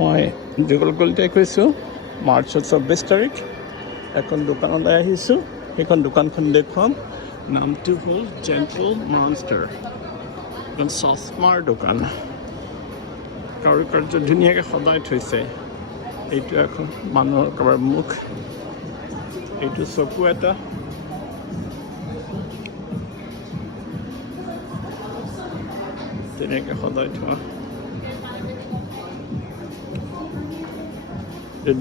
মই দীঘলগলিতে কৈছোঁ মাৰ্চৰ 24 তাৰিখ এখন দোকানলৈ আহিছোঁ সেইখন দোকানখন দেখুৱাম নামটো হ'ল জেণ্টল মনষ্টাৰ এখন চশমাৰ দোকান কাৰুকাৰ্য ধুনীয়াকৈ সজাই থৈছে এইটো এখন মানুহৰ কাৰোবাৰ মুখ এইটো চকু এটা তেনেকৈ সজাই থোৱা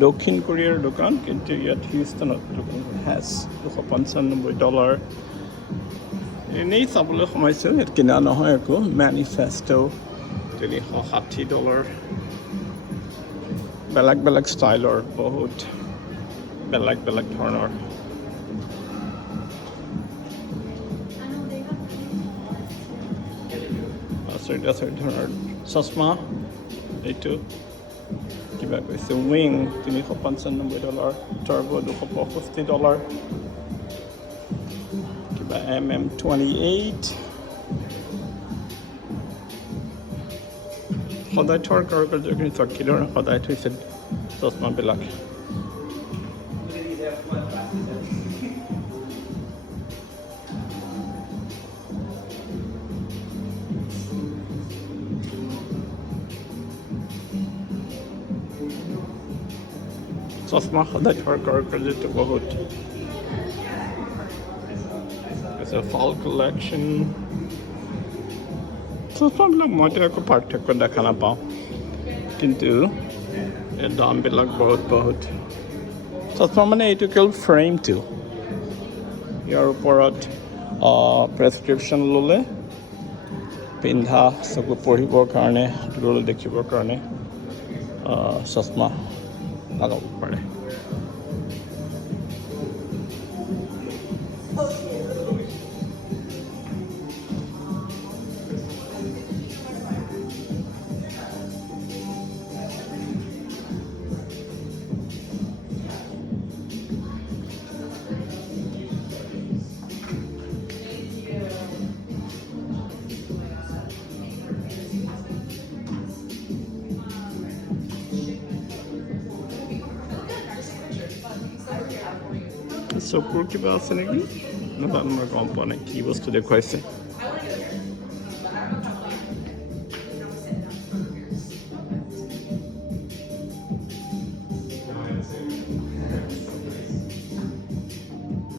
দক্ষিণ কোৰিয়াৰ দোকান কিন্তু ইয়াত হিউষ্টনত দোকানখন হেজ $295 এনেই চাবলৈ সোমাইছোঁ ইয়াত কিনা নহয় একো মেনিফেষ্টো $360 বেলেগ বেলেগ ষ্টাইলৰ বহুত বেলেগ বেলেগ ধৰণৰ আচৰিত ধৰণৰ চশমা এইটো কিবা কৈছে উইং $395 টাৰ্বো $265 কিবা MM28 সদায় থোৱাৰ কাৰুকাৰ্যখিনি চকীদাৰ সদায় থৈছে চশমাবিলাক চশমা সদায় থোৱাৰ কাৰুকাৰ্যটো বহুত ফল কালেকশ্যন চশমাবিলাক মইতো একো পাৰ্থক্য দেখা নাপাওঁ কিন্তু দামবিলাক বহুত চশমা মানে এইটো কেৱল ফ্ৰেমটো ইয়াৰ ওপৰত প্ৰেছক্ৰিপশ্যন ল'লে পিন্ধা চকু পঢ়িবৰ কাৰণে দূৰলৈ দেখিবৰ কাৰণে চশমা লগাব পাৰে চকুৰ কিবা আছে নেকি নাজানো মই গম পোৱা নাই কি বস্তু দেখুৱাইছে